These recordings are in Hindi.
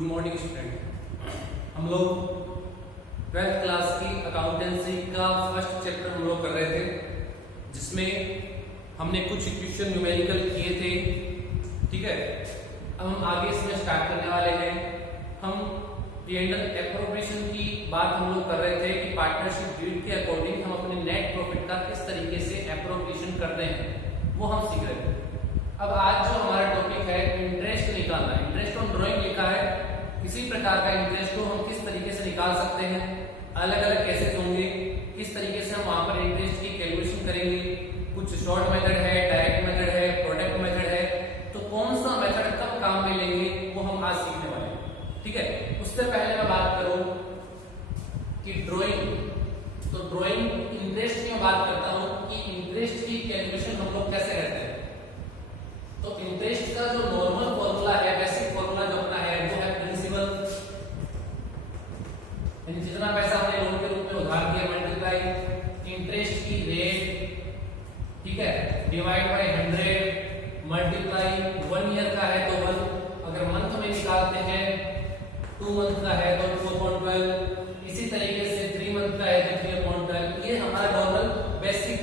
Good morning student. हम लोग 12th क्लास की अकाउंटेंसी का फर्स्ट चैप्टर हम लोग कर रहे थे, जिसमें हमने कुछ इक्वेशन न्यूमेरिकल किए थे। ठीक है, अब हम आगे इसमें स्टार्ट करने वाले हैं। हम P&L एप्रोप्रिएशन की बात हम लोग कर रहे थे कि पार्टनरशिप डीड के अकॉर्डिंग हम अपने नेट प्रॉफिट का किस तरीके से एप्रोप्रिएशन करते हैं, वो हम सीख रहे थे। अब आज जो हमारा टॉपिक है इंटरेस्ट निकालना। इंटरेस्ट ऑन ड्राइंग लिखा है, किसी प्रकार का इंटरेस्ट को हम किस तरीके से निकाल सकते हैं, अलग अलग केसेस होंगे, किस तरीके से हम वहां पर इंटरेस्ट की कैलकुलेशन करेंगे। कुछ शॉर्ट मेथड है, डायरेक्ट मेथड है, प्रोडक्ट मेथड है, तो कौन सा मेथड कब काम में लेंगे वो हम आज सीखने वाले हैं। ठीक है, उससे पहले मैं बात करूं कि ड्राइंग, तो ड्राइंग इंटरेस्ट की मैं बात करता हूं कि इंटरेस्ट की कैलकुलेशन हम लोग कैसे करते हैं। तो इंटरेस्ट का जो नॉर्मल फॉर्मूला है, बेसिक फॉर्मूला जो अपना है, वो है प्रिंसिपल, यानी जितना पैसा हमने लोन के रूप में उधार दिया मल्टीप्लाई इंटरेस्ट की रेट, ठीक है, डिवाइड बाय 100 मल्टीप्लाई 1 ईयर का है तो 1, अगर मंथ में निकालते हैं 2 मंथ का है तो 2/12, इसी तरीके से 3 मंथ का है तो 3/12। ये हमारा नॉर्मल बेसिक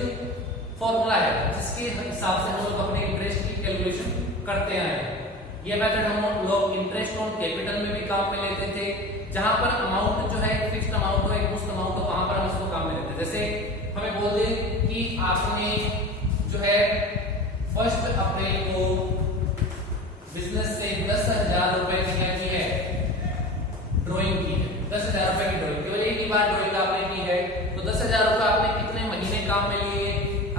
फॉर्मूला है जिसके हिसाब से हम लोग अपने इंटरेस्ट की कैलकुलेशन करते हैं। ये मेथड हम लोग इंटरेस्ट ऑन कैपिटल में भी काम में लेते थे, जहां पर अमाउंट जो है फिक्स्ड अमाउंट हो, एक मुश्त अमाउंट हो, वहां पर हम इसको काम में लेते हैं। जैसे हमें बोल दे कि आपने जो है 1 अप्रैल को बिजनेस से 10,000 रुपए की है ड्राइंग की है, 10,000 रुपए की ड्राइंग, केवल एक ही बार ड्राइंग आपने की है, तो 10,000 रुपए आपने कितने महीने काम में लिए।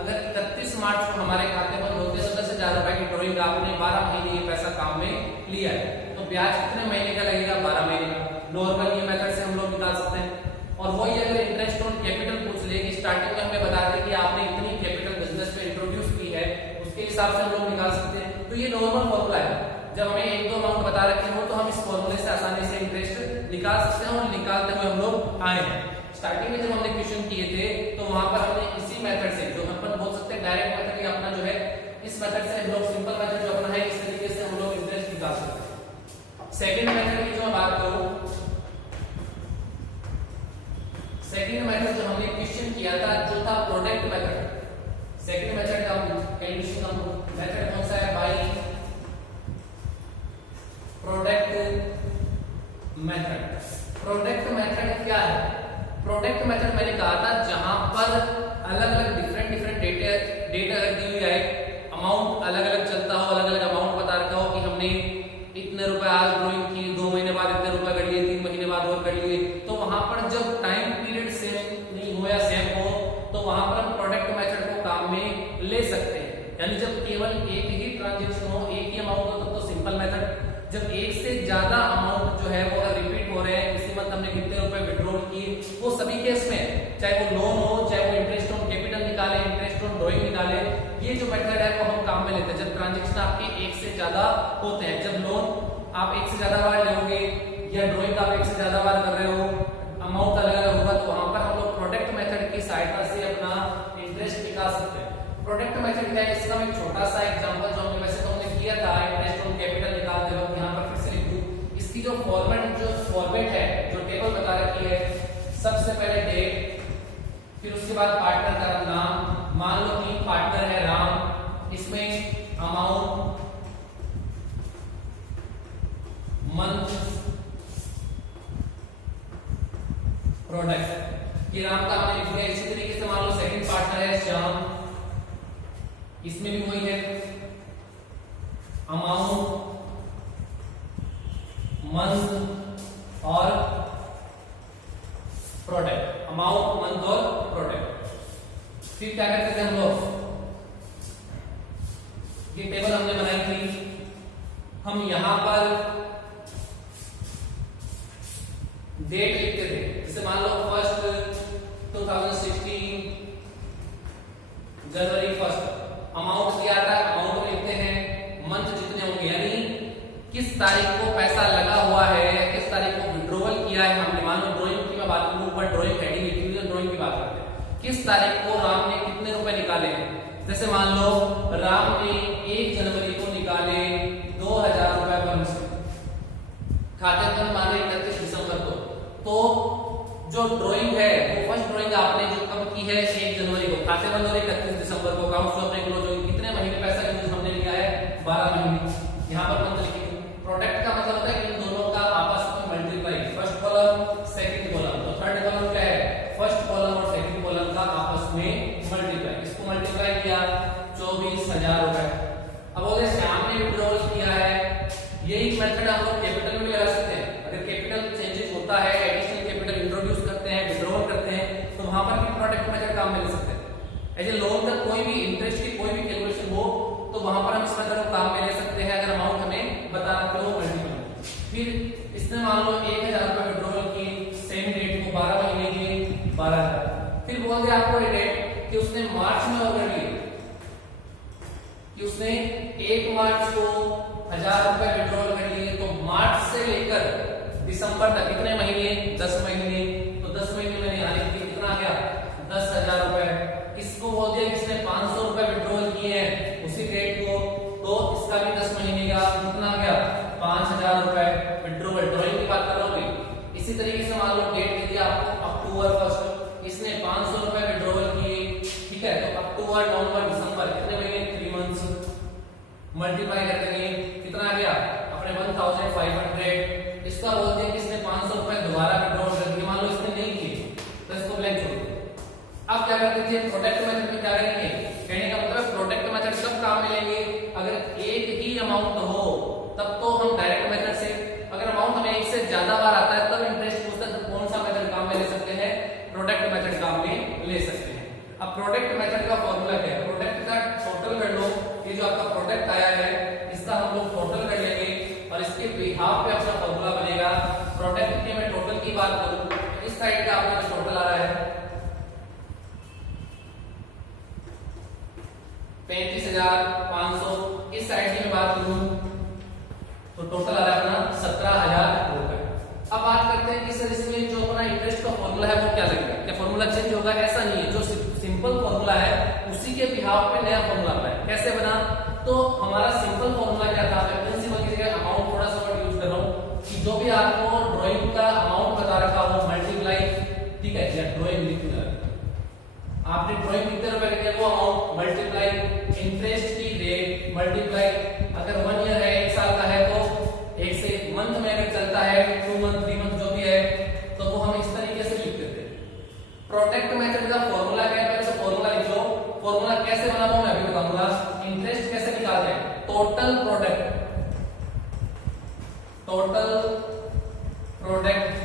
अगर 31 मार्च को हमारे खाते बंद होते हैं तो 10,000 रुपए की ड्राइंग आपने 12 महीने ये पैसा काम में लिया है, तो ब्याज कितने महीने का लगेगा, 12 महीने का। नॉर्मल ये मेथड से हम लोग निकाल सकते हैं। और वही अगर इंटरेस्ट ऑन कैपिटल पूछ ले कि स्टार्टिंग में हमें बता दें कि आपने इतनी कैपिटल बिजनेस में इंट्रोड्यूस की है, उसके हिसाब से हम लोग निकाल सकते हैं। तो ये नॉर्मल फॉर्मूला है, जब हमें एक दो अमाउंट बता रखे हो तो हम इस फॉर्मूले से आसानी से इंटरेस्ट निकाल सकते हैं। और निकालते हुए हम लोग आए हैं। स्टार्टिंग में जब हमने क्वेश्चन किए थे तो वहां पर हमने इसी मेथड से, जो अपन बोल सकते हैं डायरेक्ट मेथड या अपना जो है इस मेथड से हम लोग सिंपल मेथड जो अपना है इस तरीके से हम लोग इंटरेस्ट निकाल सकते हैं। सेकंड मेथड की जो मैं बात करूं, सेकंड मेथड जो हमने क्वेश्चन किया था जो था प्रोडक्ट मेथड। सेकंड मेथड का कैलकुलेशन का मेथड कौन सा है भाई, प्रोडक्ट मेथड। प्रोडक्ट मेथड क्या है? प्रोडक्ट मेथड मैंने कहा था जहां पर अलग अलग डिफरेंट डेटा अगर दी हुई है, अमाउंट अलग अलग चलता हो, अलग अलग अमाउंट बता रखा हो कि हमने इतने रुपए आज ड्राइंग की, 2 महीने बाद इतने रुपए कर लिए, 3 महीने बाद और कर लिए, तो वहां पर जब टाइम पीरियड सेम नहीं हो या सेम हो तो वहां पर हम प्रोडक्ट मेथड को काम में ले सकते हैं। यानी जब केवल एक ही ट्रांजेक्शन हो, एक ही अमाउंट हो तब तो सिंपल मेथड। जब एक से ज्यादा अमाउंट जो है वो अगर रिपीट हो रहे हैं, इसी मंथ हमने कितने रुपए विड्रॉल किए, वो सभी केस में, चाहे वो लोन हो, चाहे वो इंटरेस्ट ऑन कैपिटल निकाले, इंटरेस्ट ऑन ड्राइंग निकाले, ये जो मेथड है वो हम काम में लेते हैं जब ट्रांजेक्शन आपके एक से ज्यादा होते हैं। जब लोन आप एक से ज्यादा बार लोगे या ड्राइंग आप एक से ज्यादा बार कर रहे हो, अमाउंट अलग अलग होगा, तो वहां पर हम लोग प्रोडक्ट मेथड की सहायता से अपना इंटरेस्ट निकाल सकते हैं। प्रोडक्ट मेथड क्या है, इसका एक छोटा सा एग्जांपल जो हमने वैसे तो हमने किया था इंटरेस्ट ऑन कैपिटल निकालते वक्त, यहाँ पर फिर से लिख दूं। इसकी जो फॉर्मेट है, जो टेबल बता रखी है, सबसे पहले डेट, फिर उसके बाद पार्टनर का नाम, मान लो कि पार्टनर है राम, इसमें अमाउंट, मंथ, प्रोडक्ट। ये राम का हमने लिख दिया। इसी तरीके से मान लो सेकंड पार्टनर है श्याम, इसमें भी वही है, अमाउंट, मंथ और प्रोडक्ट, अमाउंट, मंथ और प्रोडक्ट। फिर क्या करते थे हम लोग, ये टेबल हमने बनाई थी, हम यहां पर डेट लिखते थे। जैसे मान लो 1 2016 जनवरी 1, अमाउंट दिया था, अमाउंट में लिखते हैं, मंथ जितने होंगे, यानी किस तारीख को पैसा लगा हुआ है या किस तारीख को विड्रॉवल किया है हमने। मान लो ड्राइंग की मैं बात करूं, ऊपर ड्राइंग हेडिंग लिखी हुई है, ड्राइंग की बात करते हैं, किस तारीख को राम ने कितने रुपए निकाले हैं। जैसे मान लो राम ने 1 जनवरी को निकाले 2,000 रुपए पर खाते ड्राइंग है वो फर्स्ट ड्राइंग आपने जो कब की है 1 जनवरी को, खाते बंद हो रही 31 दिसंबर को, अकाउंट जो अपने क्लोज हुई, कितने महीने पैसा यूज हमने लिया है 12 महीने, यहाँ पर मंथ लिखी। प्रोडक्ट का मतलब होता है कि इन दोनों का आपस में multiply, first column second column, तो थर्ड कॉलम क्या है, फर्स्ट कॉलम और सेकंड कॉलम का आपस में मल्टीप्लाई, इसको मल्टीप्लाई किया 24,000 रुपए। अब बोले श्याम ने विड्रॉल किया है, यही मेथड हम लोग कैपिटल में भी लगा सकते हैं। अगर कैपिटल चेंजेस होता है, एडिशनल कैपिटल इंट्रोड्यूस करते हैं, विड्रॉल करते हैं, तो वहां पर भी प्रोडक्ट मेथड काम में ले सकते हैं। ऐसे लोन का कोई भी इंटरेस्ट की कोई भी कैलकुलेशन हो तो वहां पर हम इस मेथड को काम में ले सकते हैं, अगर अमाउंट हमें बताना तो मल्टीपल। फिर इसने मान लो 1,000 रुपए विड्रॉल की, सेम डेट को 12 महीने की 12,000। फिर बोल दिया आपको डेट कि उसने मार्च में ऑर्डर लिए, कि उसने 1 मार्च को 1,000 रुपए विड्रॉल कर लिए, तो मार्च से लेकर दिसंबर तक कितने महीने, 10 महीने, तो 10 महीने मैंने यहाँ लिख दिया, कितना आ गया 10,000 रुपए। इसको बोल दिया कि इसने 500 रुपए विड्रॉल किए हैं उसी डेट को, तो इसका भी 10 महीने का कितना आ गया 5,000 रुपए विड्रॉल, ड्राइंग की बात कर रहा हूँ। इसी तरीके से मान लो डेट दे दिया आपको अक्टूबर 1, इसने 500 रुपए विड्रॉल किए, ठीक है, तो अक्टूबर नवंबर दिसंबर कितने महीने, 3 मंथ्स, मल्टीप्लाई करके कितना आ गया अपने 1,500। इसका बोलते हैं कि इसने 500 रुपए दोबारा विड्रॉल कर दिए, मान लो इसने नहीं किए तो इसको ब्लैंक छोड़ दो। अब क्या करते थे, प्रोडक्ट मेथड में क्या करेंगे, कहने का मतलब प्रोडक्ट मेथड कब काम में लेंगे, अगर एक ही अमाउंट हो तब तो हम डायरेक्ट मेथड से, अगर अमाउंट हमें एक से ज्यादा बार आता है तब इंटरेस्ट पूछता है, तो कौन सा मेथड काम में ले सकते हैं, प्रोडक्ट मेथड काम में ले सकते हैं। अब प्रोडक्ट मेथड का फॉर्मूला क्या है, प्रोडक्ट का टोटल कर लो, ये जो आपका प्रोडक्ट आया है इसका हम लोग टोटल कर लेंगे और इसके बिहाफ पे अपना फॉर्मूला बनेगा। प्रोडक्ट के मैं टोटल की बात करूं, इस साइड का आपका जो टोटल आ रहा है 35,500, इस साइड की मैं बात करूं तो टोटल आ रहा है अपना 17,000 रुपए। अब बात करते हैं कि सर इसमें जो अपना इंटरेस्ट का फॉर्मूला है वो क्या लगेगा, क्या फॉर्मूला चेंज होगा, ऐसा नहीं है, जो सिंपल फॉर्मूला है उसी के बिहाफ पे नया फॉर्मूला आता है। कैसे बना, तो हमारा सिंपल फॉर्मूला क्या था, मैं प्रिंसिपल की जगह अमाउंट थोड़ा सा वर्ड यूज कर रहा हूं कि जो भी आपको ड्राइंग का अमाउंट बता रखा हो मल्टीप्लाई, ठीक है, या ड्राइंग लिखना आपने ड्राइंग कितने रुपए लिखे वो अमाउंट मल्टीप्लाई इंटरेस्ट की रेट मल्टीप्लाई, अगर 1 ईयर है 1 साल का है तो 1 से मंथ में अगर चलता है 2 मंथ 3 मंथ जो भी है तो वो हम इस तरीके से लिख देते हैं। प्रोडक्ट मेथड का फॉर्मूला क्या है, पहले फॉर्मूला लिख लो, फॉर्मूला कैसे बनाऊं मैं अभी बताऊंगा। इंटरेस्ट कैसे निकालते हैं, total product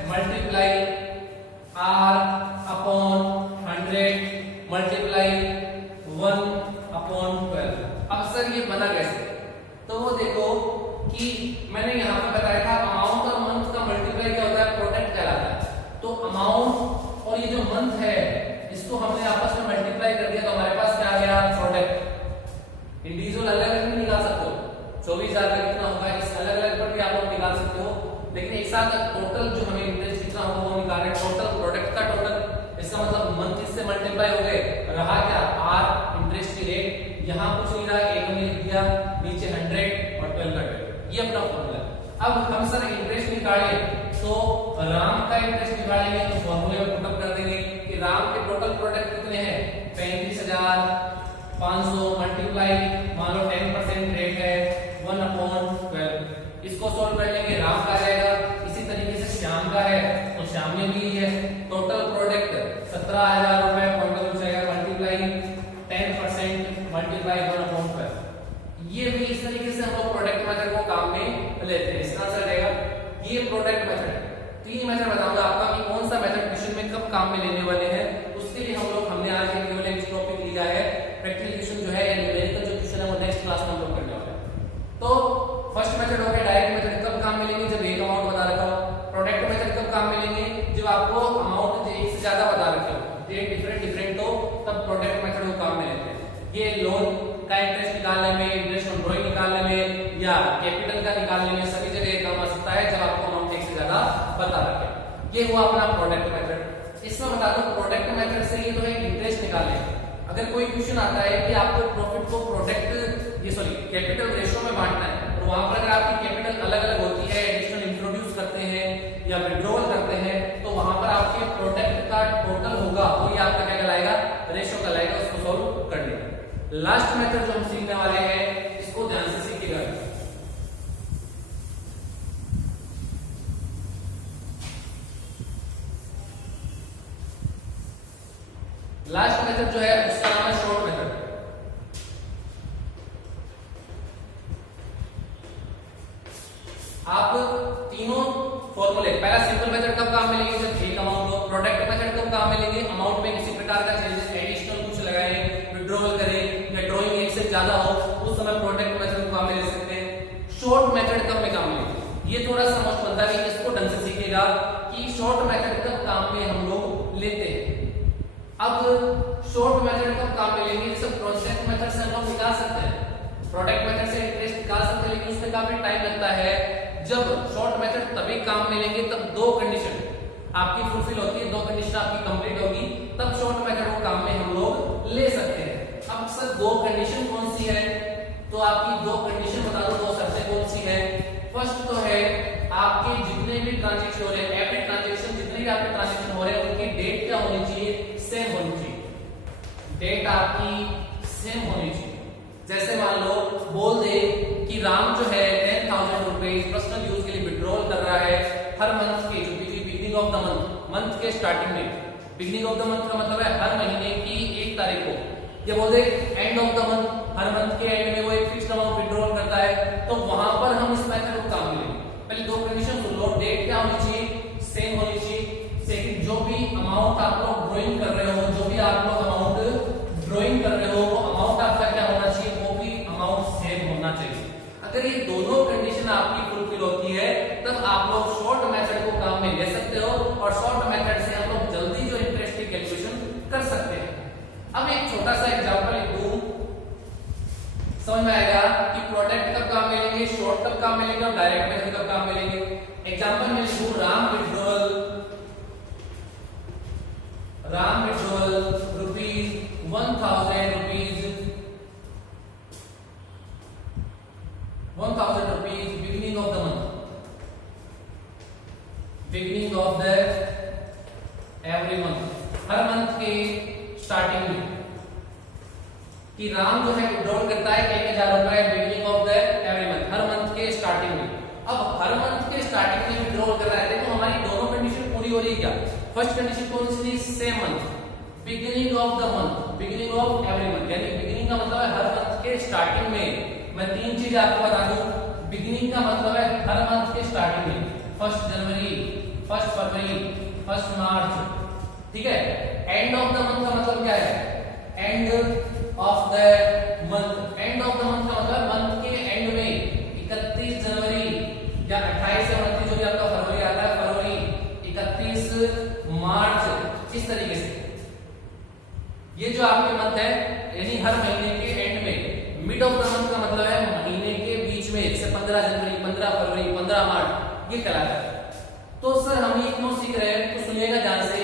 multiply R upon 100 multiply 1/12। अब सर ये बना कैसे, तो वो देखो कि मैंने यहाँ पे बताया था अमाउंट और मंथ का मल्टीप्लाई क्या होता है, प्रोडक्ट कहलाता है। तो अमाउंट और ये जो मंथ है इसको हमने आपस में मल्टीप्लाई कर दिया तो हमारे पास क्या आ गया प्रोडक्ट। इंडिविजुअल अलग अलग नहीं निकाल सकते हो, 24,000 का कितना होगा इस अलग अलग पर भी आप लोग निकाल सकते हो, लेकिन एक साथ टोटल जो हमें इंटरेस्ट कितना होगा वो निकाल रहे हैं, टोटल प्रोडक्ट का टोटल, इसका मतलब मंथ इससे मल्टीप्लाई हो गए, रहा क्या R इंटरेस्ट की रेट, यहाँ कुछ नहीं रहा, एक हमने लिख दिया, नीचे 100 और 12 का, ये अपना फॉर्मूला। अब हम सर इंटरेस्ट निकाले तो राम का इंटरेस्ट निकालेंगे तो फॉर्मूले में पुटअप कर देंगे कि राम के टोटल प्रोडक्ट कितने हैं 35,500 मल्टीप्लाई मान लो 10% रेट है 1/12, इसको सॉल्व कर लेंगे, राम का आ जाएगा। इसी तरीके से श्याम का है तो श्याम ने भी है टोटल प्रोडक्ट 17,000 रुपए मल्टीप्लाई 10% मल्टीप्लाई 1/12, ये भी इस तरीके से हम लोग प्रोडक्ट मेथड को काम में लेते हैं। इसका आंसर रहेगा ये प्रोडक्ट मेथड। तीन मेथड बताऊंगा आपका कि कौन सा मेथड क्वेश्चन में कब काम में लेने वाले हैं, उसके लिए हमने आज केवल एक टॉपिक लिया है, प्रैक्टिकल क्वेश्चन जो है या न्यूमेरिकल जो क्वेश्चन है वो नेक्स्ट क्लास में हम लोग करने वाले हैं। तो फर्स्ट मेथड हो गया डायरेक्ट मेथड, कब काम में लेंगे जब एक अमाउंट बता रखा हो। प्रोडक्ट मेथड कब काम में लेंगे जब आपको अमाउंट एक से ज्यादा बता रखे हो, डेट डिफरेंट हो तब प्रोडक्ट मेथड को काम में लेते हैं। ये लोन का इंटरेस्ट निकालने में, इंटरेस्ट ऑन ड्रॉइंग निकालने में या कैपिटल का निकालने में सभी जगह काम आ सकता है जब आपको अमाउंट एक से ज्यादा बता रखे। ये हुआ अपना प्रोडक्ट मेथड। इसमें बता दो प्रोडक्ट मेथड से ये तो है इंटरेस्ट निकालने। अगर कोई क्वेश्चन आता है कि आपको प्रॉफिट को कैपिटल रेशियो में बांटना है और वहां पर अगर आपकी कैपिटल अलग अलग होती है, एडिशनल इंट्रोड्यूस करते हैं या विड्रॉल करते हैं तो वहां पर आपके प्रोडक्ट लास्ट मेथड जो हम सीखने वाले हैं इसको ध्यान से सीखिएगा। लास्ट मेथड जो है उसका नाम है शॉर्ट मेथड। आप तीनों फॉर्मूले, पहला सिंपल मेथड कब काम में लेंगे जब एक अमाउंट हो, प्रोडक्ट मेथड कब काम में लेंगे अमाउंट में किसी प्रकार का चेंजेस एडिशनल कुछ लगाएं, विड्रॉल करें या ड्राइंग एक से ज्यादा हो उस समय प्रोडक्ट मेथड को काम में ले सकते हैं। शॉर्ट मेथड कब में काम में लेंगे, ये थोड़ा सा मोस्ट बनता है, इसको ढंग से सीखिएगा कि शॉर्ट मेथड कब काम में हम लोग लेते हैं। अब शॉर्ट मेथड कब काम में लेंगे, जैसे प्रोडक्ट मेथड से हम लोग निकाल सकते हैं, प्रोडक्ट मेथड से इंटरेस्ट निकाल सकते हैं, लेकिन उसमें काफी टाइम लगता है। जब शॉर्ट मेथड तभी काम में लेंगे तब दो कंडीशन आपकी फुलफिल होती है, दो कंडीशन आपकी कंप्लीट होगी, तब शॉर्ट मेथड को काम में हम लोग ले सकते हैं। अब सर दो कंडीशन कौन सी है, तो आपकी दो कंडीशन बता दो, दो शर्तें कौन सी है। फर्स्ट तो है आपके जितने भी ट्रांजेक्शन हो रहे हैं, एवरी ट्रांजेक्शन जितने भी आपके ट्रांजेक्शन हो रहे हैं उनकी डेट क्या होनी चाहिए, सेम होनी चाहिए, डेट आपकी सेम होनी चाहिए। जैसे मान लो बोल दे कि राम जो है 10,000 रुपीज पर्सनल यूज के लिए विड्रॉल कर रहा है हर मंथ के, जो बिगिनिंग ऑफ द मंथ के स्टार्टिंग में, बिगिनिंग ऑफ द मंथ का मतलब है हर महीने की 1 तारीख को, या बोल दे एंड ऑफ द मंथ, हर मंथ के एंड में वो एक फिक्स्ड अमाउंट विड्रॉल करता है, तो वहां पर हम इस मेथड को काम में लेंगे। पहले दो कंडीशन सुन लो, डेट क्या होनी चाहिए, सेम होनी चाहिए। सेकंड, जो भी अमाउंट आप लोग ड्राइंग कर रहे हो, जो भी आप लोग अमाउंट ड्राइंग कर रहे हो वो अमाउंट आपका क्या होना चाहिए, वो भी अमाउंट सेम होना चाहिए। अगर ये दोनों कंडीशन आपकी फुलफिल होती है तब आप लोग शॉर्ट मेथड को काम में ले सकते हो, और शॉर्ट मेथड से हम लोग जल्दी जो इंटरेस्ट की कैलकुलेशन कर सकते हैं। अब एक छोटा सा एग्जांपल दूं, समझ में आएगा कि प्रोडक्ट कब काम में लेंगे, शॉर्ट कब काम में लेंगे और डायरेक्ट मेथड कब काम में लेंगे। एग्जांपल में लिखूं Ram withdrawal rupees 1,000 rupees beginning of the every month, हर मंथ के स्टार्टिंग में, कि राम जो है विड्रॉल करता है 1,000 रुपए beginning of the every month, हर मंथ के स्टार्टिंग में। अब हर मंथ के स्टार्टिंग में विड्रॉल कर रहा है, देखो हमारी दोनों कंडीशन पूरी हो रही है क्या। फर्स्ट कंडीशन कौन सी थी, same month, beginning of the month, beginning of every month, यानी बिगिनिंग का मतलब है हर मंथ के स्टार्टिंग में। मैं तीन चीजें आपको बता दूं, बिगिनिंग का मतलब है हर मंथ के स्टार्टिंग में, 1 जनवरी, 1 फरवरी, 1 मार्च, ठीक है। एंड ऑफ द मंथ का मतलब क्या है, and of the month, and of the month का मतलब मंथ के एंड में 31 जनवरी या 28 या 29 जो भी आपका फरवरी आता है, फरवरी, 31 मार्च, इस तरीके से। ये जो आपके मंथ है यानी हर महीने के एंड में, मिड ऑफ द मंथ का मतलब है महीने के बीच में, जैसे 15 जनवरी, 15 फरवरी, 15 मार्च, ये कहलाता है। तो सर हम ये क्यों सीख रहे हैं, तो सुनिएगा ध्यान से,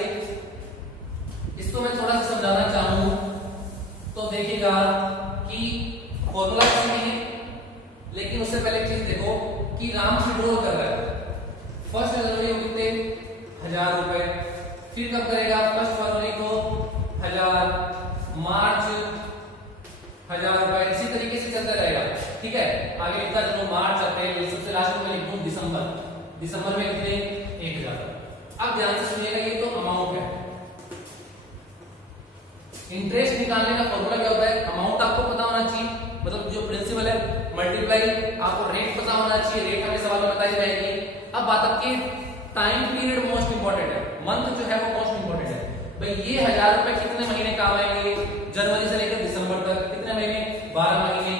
इसको मैं थोड़ा सा समझाना चाहूं तो देखिएगा कि फॉर्मूला सीखेंगे, लेकिन उससे पहले एक चीज देखो कि राम विड्रॉल कर रहा है 1 जनवरी को कितने, 1,000 रुपए, फिर कब करेगा 1 फरवरी को 1,000, मार्च 1,000 रुपए, इसी तरीके से चलता रहेगा, ठीक है। आगे लिखता चलो, मार्च आते हैं, सबसे लास्ट में मैं लिखूं दिसंबर में कितने, 1,000। अब ध्यान से सुनिएगा, ये तो अमाउंट है। इंटरेस्ट निकालने का फॉर्मूला क्या होता है, अमाउंट आपको पता होना चाहिए, मतलब जो प्रिंसिपल है, मल्टीप्लाई आपको रेट पता होना चाहिए, रेट हमें सवाल में बताई जाएगी। अब बात आपकी टाइम पीरियड मोस्ट इंपॉर्टेंट है, मंथ जो है वो मोस्ट इंपॉर्टेंट है। भाई ये 1,000 रुपए कितने महीने काम आएंगे, जनवरी से लेकर दिसंबर तक, कितने महीने, 12 महीने।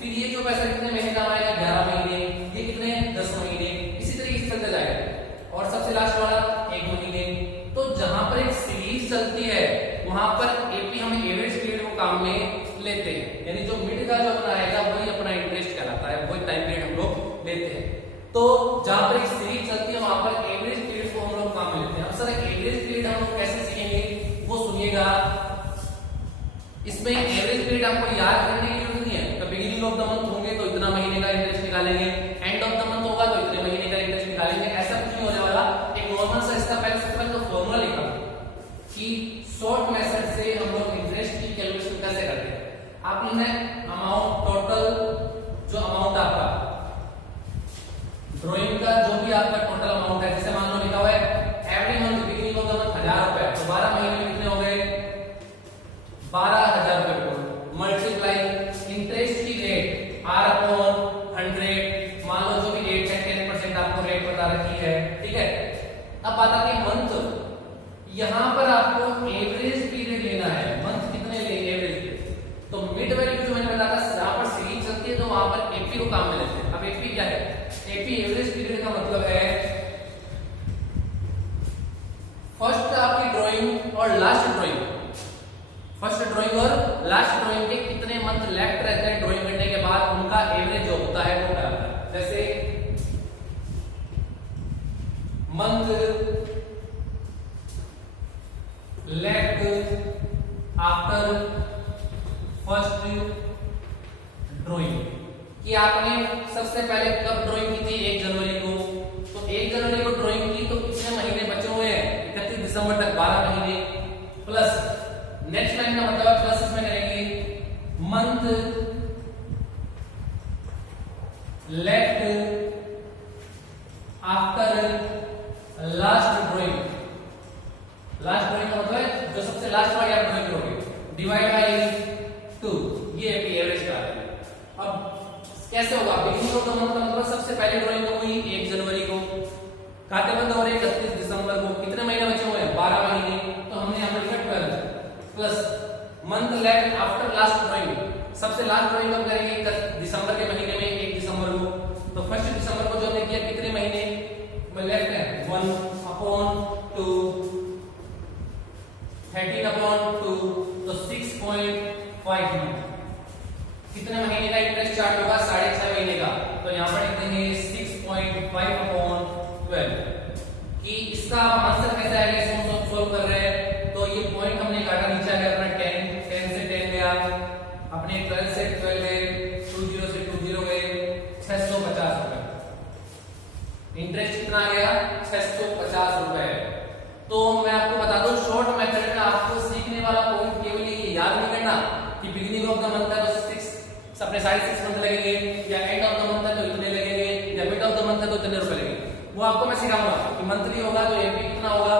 फिर ये जो पैसा कितने महीने काम आएगा, 11 महीने, ये कितने, 10 महीने, इसी तरीके से चलते जाएगा। और सबसे लास्ट वाला 1 महीने। तो जहां पर एक सीरीज चलती है वहां पर एपी हम एवरेज पीरियड को काम में लेते हैं, यानी जो मिड का जो अपना आएगा वही अपना इंटरेस्ट कहलाता है, वही टाइम पीरियड हम लोग लेते हैं। तो जहां पर एक सीरीज चलती है वहां पर एवरेज पीरियड को हम लोग काम में लेते हैं। अब सर एवरेज पीरियड हम लोग कैसे सीखेंगे वो सुनिएगा। इसमें एवरेज पीरियड आपको याद करने की जरूरत नहीं है, तो बिगिनिंग ऑफ द मंथ होंगे तो इतना महीने का इंटरेस्ट निकालेंगे, एंड ऑफ द मंथ होगा तो इतने महीने का इंटरेस्ट निकालेंगे, ऐसा कुछ नहीं होने वाला। एक नॉर्मल सा इसका पहले सबसे पहले तो फॉर्मूला लिखा कि शॉर्ट मेथड से हम लोग इंटरेस्ट की कैलकुलेशन कैसे करते हैं। आप लिखना है यहां पर आपको एवरेज पीरियड लेना है, मंथ कितने लेंगे एवरेज। तो मिड वैल्यू जो मैंने बताया था, यहां पर सीरीज चलती है तो वहां पर एपी को काम में लेते हैं। अब एपी क्या है, एपी एवरेज पीरियड का मतलब है फर्स्ट आपकी ड्राइंग और लास्ट ड्राइंग, फर्स्ट ड्राइंग और लास्ट ड्राइंग के कितने मंथ लेफ्ट रहते हैं ड्राइंग करने के बाद, उनका एवरेज जो होता है वो क्या होता है। जैसे month left after first drawing कि आपने सबसे पहले कब ड्राइंग की थी, 1 जनवरी को। तो 1 जनवरी को ड्राइंग की तो कितने महीने बचे हुए हैं, 31 दिसंबर तक 12 महीने, प्लस नेक्स्ट लाइन का मतलब प्लस इसमें करेंगे month left after last drawing. Last drawing का मतलब है जो सबसे लास्ट वाली आप ड्राइंग करोगे, डिवाइड बाय 2, ये एवरेज का है। अब कैसे होगा, बिगिनिंग ऑफ द मंथ का मतलब सबसे पहले ड्राइंग हुई 1 जनवरी को, खाते बंद हो रहे 31 दिसंबर को, कितने महीने बचे हुए हैं, 12 महीने। तो हमने यहां पर लिखा 12 plus month left after last drawing, सबसे लास्ट ड्राइंग कब करेंगे, दिसंबर के महीने में 1 दिसंबर को। तो फर्स्ट दिसंबर को जो हमने किया कितने महीने लेफ्ट है, 1/2, 13/2, तो 6.5 मंथ। कितने महीने का इंटरेस्ट चार्ज होगा, 6.5 महीने का। तो यहाँ पर लिखते हैं 6.5/12 कि इसका आंसर कैसा आएगा, इसको हम सोल्व कर रहे हैं। तो ये पॉइंट हमने काटा, नीचे आ गया अपना 10 से 10 गया, अपने 12 से 12 गए, 20 से 20 गए, 650 रुपए। इंटरेस्ट कितना आ गया, 650 रुपए। तो मैं आपको बता दूं शॉर्ट मेथड में आपको सीखने वाला पॉइंट केवल ये याद नहीं करना कि बिगिनिंग ऑफ द मंथ है तो 6 अपने 6.5 मंथ लगेंगे, या एंड ऑफ द मंथ है तो इतने लगेंगे, या मिड ऑफ द मंथ है तो इतने रुपए लगेंगे। वो आपको मैं सिखाऊंगा कि मंथली होगा तो एपी कितना होगा,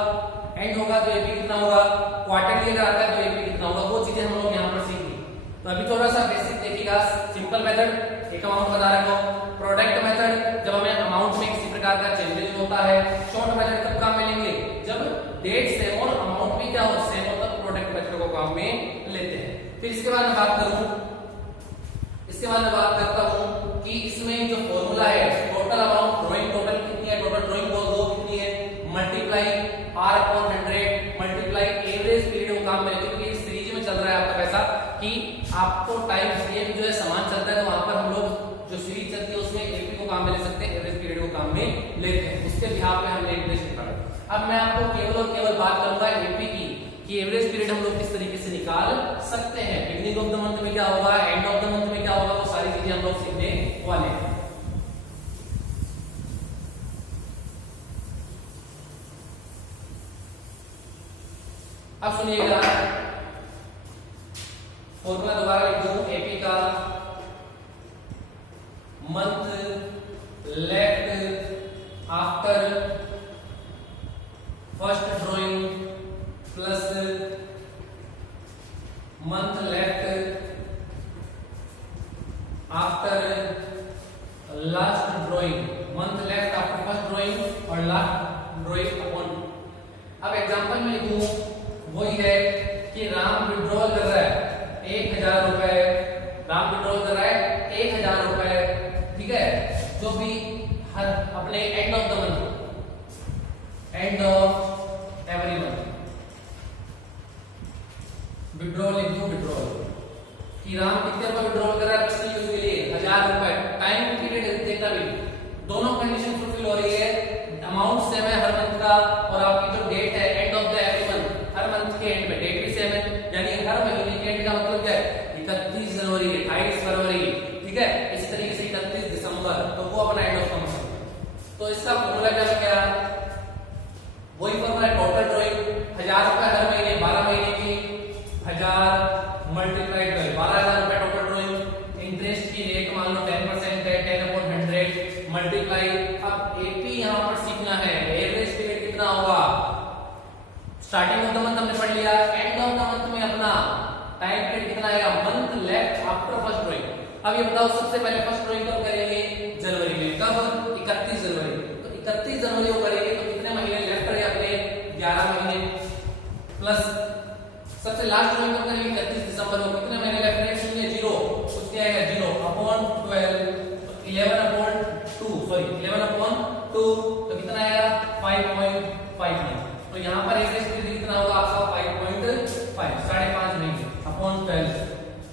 एंड होगा तो एपी कितना होगा, क्वार्टरली अगर आता है तो एपी कितना होगा, वो चीजें हम लोग यहाँ पर सीखेंगे। तो अभी थोड़ा सा बेसिक देखिएगा। सिंपल मेथड एक अमाउंट बता रहा हूं, प्रोडक्ट मेथड जब हमें अमाउंट में किसी प्रकार का चेंजेस होता है, शॉर्ट मेथड कब काम में लेंगे, जब डेट सेम और अमाउंट भी क्या हो सेम हो, तब प्रोडक्ट मेथड को काम में लेते हैं। फिर इसके बाद मैं बात करता हूं कि इसमें जो फॉर्मूला है, टोटल अमाउंट ड्राइंग टोटल कितनी है, टोटल ड्राइंग बोल दो कितनी है, multiply R/100 multiply average period को काम में, क्योंकि सीरीज में चल रहा है आपका पैसा कि आपको टाइम सेम जो है समान चलता है, तो वहां पर हम लोग जो सीरीज चलती है उसमें एपी को काम में ले सकते हैं, एवरेज पीरियड को काम में लेते हैं। उसके लिहाज पे हमने इंटरेस्ट निकाला। अब मैं आपको केवल और केवल बात करूंगा एपी की कि एवरेज पीरियड हम लोग किस तरीके से निकाल सकते हैं, बिगिनिंग ऑफ द मंथ में क्या होगा, एंड ऑफ द मंथ में क्या होगा, वो सारी चीजें हम लोग सीखने वाले हैं। अब सुनिएगा, फॉर्मूला दोबारा लिख दूं एपी का, month left after first drawing plus month left after last drawing, month left after first drawing और लास्ट ड्राइंग अपॉन। अब एग्जांपल में लिखूं वही है कि राम विड्रॉल कर रहा है 1000 रुपए, राम विड्रॉल कर रहा है 1000 रुपए, ठीक है, जो भी हर अपने and of the month, end of every month withdrawal into withdrawal कि राम कितने रुपए विड्रॉल कर रहा है पर्सनल यूज के लिए, 1000 रुपए। टाइम पीरियड देखना भी, दोनों कंडीशन फुलफिल हो रही है, अमाउंट सेम है हर मंथ का, और आपकी जो डेट है and of the every month, हर मंथ के एंड में डेट भी सेम है, यानी हर महीने के एंड का मतलब क्या है, 31 जनवरी, 28 फरवरी, ठीक है, इसी तरीके से 31 दिसंबर, तो वो अपना एंड ऑफ द मंथ। तो इसका फॉर्मूला क्या, वही फॉर्मूला टोटल ड्राइंग 1000 रुपए हर महीने, 12 महीने की 1000 मल्टीप्लाई 12,000 रुपए टोटल ड्राइंग। इंटरेस्ट की रेट मान लो 10% है, 10/100 मल्टीप्लाई। अब एपी यहां पर सीखना है, एवरेज पीरियड कितना होगा, स्टार्टिंग ऑफ द मंथ हमने पढ़ लिया, एंड ऑफ द मंथ में अपना टाइम पीरियड कितना आएगा, month left after first drawing. अब ये बताओ सबसे पहले फर्स्ट ड्राइंग कब करेंगे, जनवरी में, कब, 31 जनवरी। तो 31 जनवरी को करेंगे तो कितने महीने लेफ्ट रहे अपने, 11 महीने, सबसे लास्ट ड्रॉइंग कब करेंगे 31 दिसंबर को। कितने महीने लेफ्ट है शून्य 0, कुछ क्या आएगा 0 अपॉन 12 11 अपॉन 2 सॉरी 11 अपॉन 2 तो कितना आएगा 5.5। तो यहाँ पर इंटरेस्ट रेट कितना होगा आपका 5.5 5.5 नहीं अपॉन 12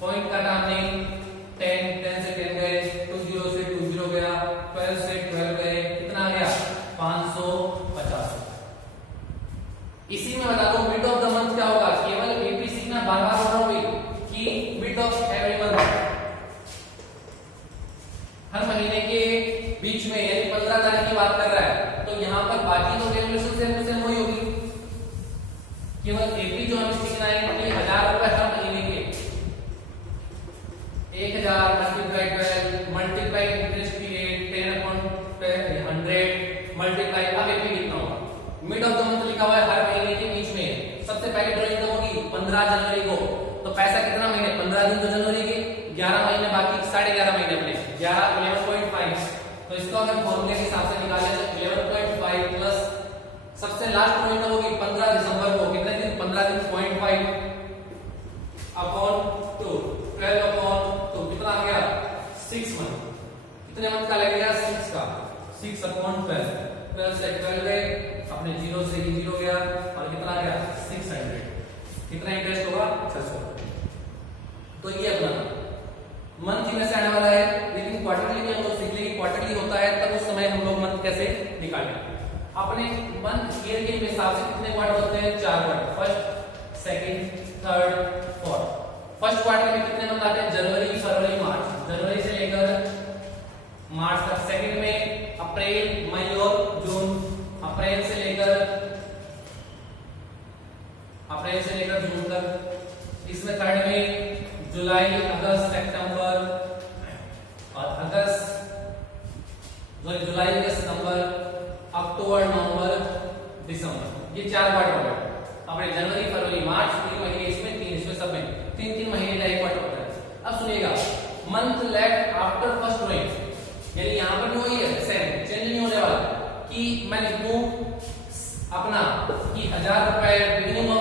पॉइंट काटा हमने 10 से 10 गए 20 से 20 गया 12 से 12 गए कितना आ गया 550। इसी में बता दो मिड ऑफ द मंथ क्या होगा, केवल एपी सीखना बार-बार हो रहा होगी कि मिड ऑफ एवरी मंथ हर महीने के बीच में यानी 15 तारीख की बात कर रहा है तो यहां पर बाकी तो कैलकुलेशन सेम टू सेम वही होगी। केवल एपी जो हमें सीखना है कि 1000 रुपए हर महीने के 1000 multiply 12 multiply interest period 10 upon 100 multiply अब एपी कितना होगा। मिड ऑफ द मंथ लिखा हुआ है हर महीने के बीच में। सबसे पहले ड्राइंग कब होगी 15 जनवरी को। तो पैसा कितना महीने 15 दिन तो जनवरी के 11 महीने बाकी 11.5 महीने अपने 11 तो इसको अगर फॉर्मूले के हिसाब से निकालें तो 11.5 प्लस सबसे लास्ट ड्राइंग कब होगी 15 दिसंबर को। कितने दिन 15 दिन 0.5 अपॉन 2 12 अपॉन 2 कितना आ गया 6 मंथ। कितने मंथ का लगेगा 6 का 6 अपॉन 12 से 12 गए अपने 0 से ही 0 गया और कितना आ गया 600। कितना इंटरेस्ट होगा 600। तो ये अपना मंथ में से आने वाला है लेकिन क्वार्टरली में हम लोग सीख लेंगे क्वार्टरली होता है तब उस समय हम लोग मंथ कैसे निकालें। अपने मंथ ईयर के हिसाब से कितने क्वार्टर होते हैं 4 quarter first second third fourth. First quarter में कितने मंथ आते हैं जनवरी फरवरी मार्च जनवरी से लेकर मार्च तक। सेकंड में अप्रैल मई और जून अप्रैल से लेकर जून तक। इसमें थर्ड में जुलाई अगस्त सितंबर और जुलाई अगस्त सितंबर अक्टूबर नवंबर दिसंबर ये 4 क्वार्टर हो गए। अपने जनवरी फरवरी मार्च 3 महीने इसमें 3 इसमें सब में 3 महीने का एक क्वार्टर होता है। अब सुनिएगा month left after first drawing यानी यहाँ पर भी वही है सेम चेंज नहीं होने वाला कि मैं लिखूं अपना कि 1000 रुपए बिगिनिंग ऑफ